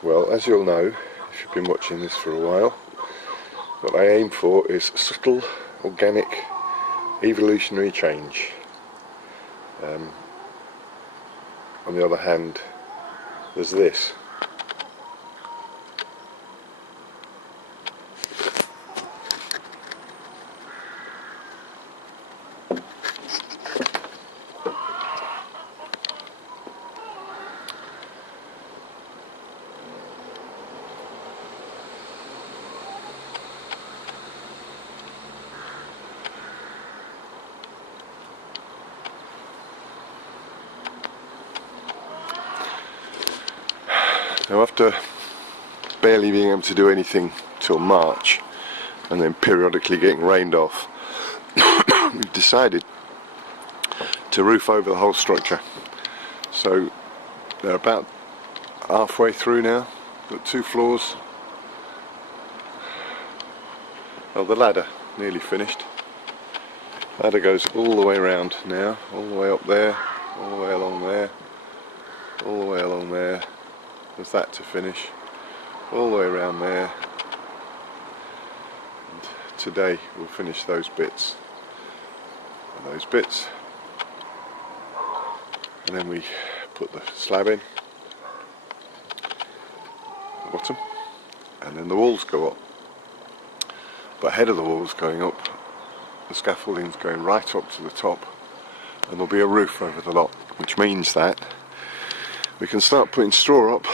Well, as you'll know, if you've been watching this for a while, what I aim for is subtle, organic, evolutionary change. On the other hand, there's this. Now, after barely being able to do anything till March and then periodically getting rained off, we've decided to roof over the whole structure. So they're about halfway through now. Got 2 floors. Well, the ladder nearly finished. Ladder goes all the way around now, all the way up there, all the way along there, all the way along there. There's that to finish, all the way around there, and today we'll finish those bits and those bits, and then we put the slab in the bottom, and then the walls go up. But ahead of the walls going up, the scaffolding's going right up to the top, and there'll be a roof over the lot, which means that we can start putting straw up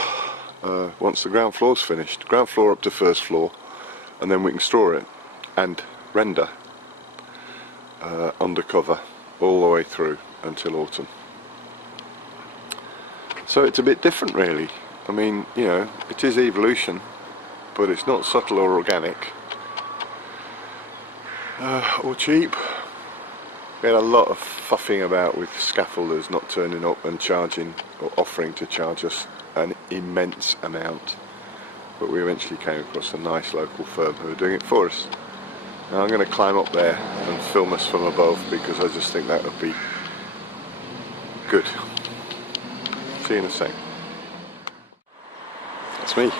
once the ground floor's finished. Ground floor up to first floor, and then we can store it and render undercover all the way through until autumn. So it's a bit different, really. I mean, you know, it is evolution, but it's not subtle or organic or cheap. We had a lot of fuffing about with scaffolders not turning up and charging or offering to charge us an immense amount, but we eventually came across a nice local firm who are doing it for us. Now I'm going to climb up there and film us from above, because I just think that would be good. See you in a sec. That's me.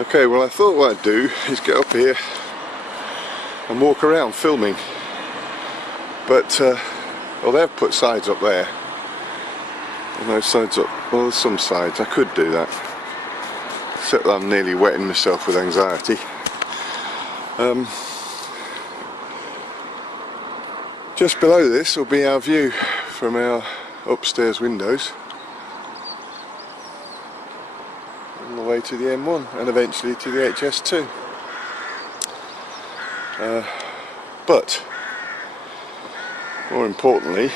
Okay, well, I thought what I'd do is get up here and walk around filming, but well, they've put sides up there, and those sides up, well, there's some sides, I could do that, except that I'm nearly wetting myself with anxiety. Just below this will be our view from our upstairs windows all the way to the M1 and eventually to the HS2. But more importantly,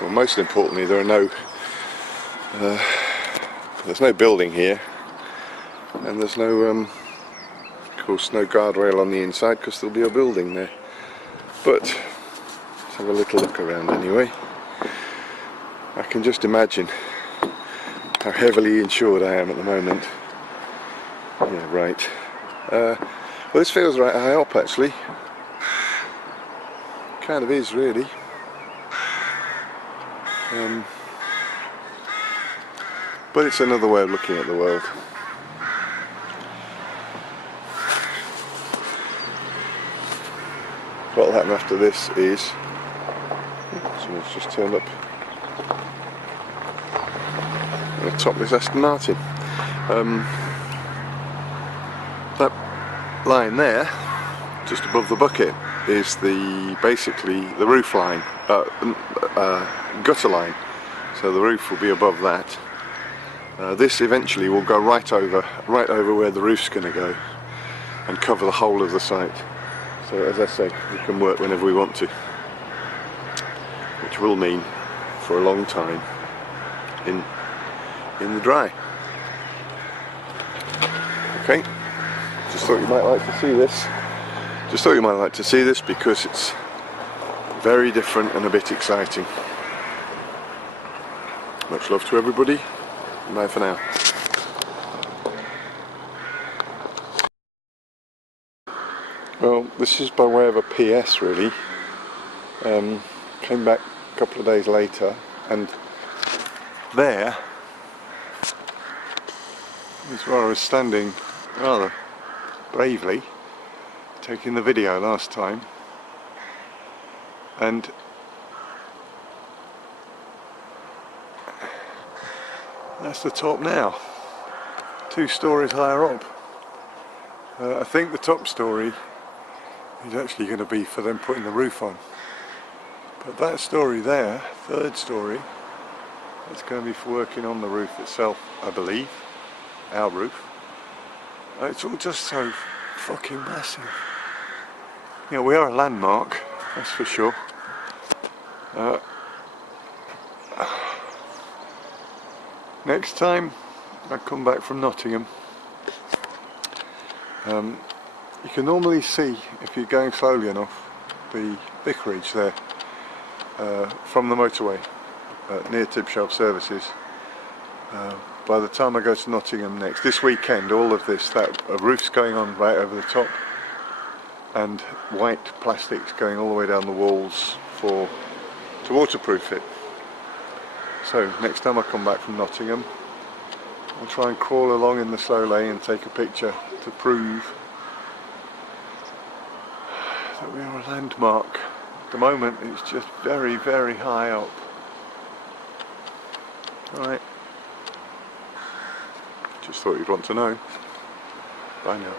well, most importantly, there are no there's no building here, and there's no of course no guardrail on the inside, because there'll be a building there. But let's have a little look around anyway. I can just imagine how heavily insured I am at the moment. Yeah, right. Well, this feels right high up, actually. Kind of is, really. But it's another way of looking at the world. What will happen after this is, someone's just turned up. I'm going to top this Aston Martin. That line there, just above the bucket, is basically the roof line, gutter line. So the roof will be above that. This eventually will go right over where the roof's going to go, and cover the whole of the site. So as I say, we can work whenever we want to, which will mean for a long time in the dry. Okay, just thought you might like to see this. Just thought you might like to see this because it's very different and a bit exciting. Much love to everybody. Bye for now. Well, this is by way of a PS, really. Came back a couple of days later, and there This is where I was standing rather bravely taking the video last time, and that's the top now, 2 stories higher up. I think the top story is actually going to be for them putting the roof on, but that story there, 3rd story, that's going to be for working on the roof itself, I believe, our roof. It's all just so fucking massive. You know, we are a landmark, that's for sure. Next time I come back from Nottingham, you can normally see, if you're going slowly enough, the vicarage there from the motorway near Tibshelf Services. By the time I go to Nottingham next, this weekend, all of this, a roof's going on right over the top, and white plastics going all the way down the walls to waterproof it. So next time I come back from Nottingham, I'll try and crawl along in the slow lane and take a picture to prove that we are a landmark. At the moment it's just very, very high up. Alright. Just thought you'd want to know. Bye now.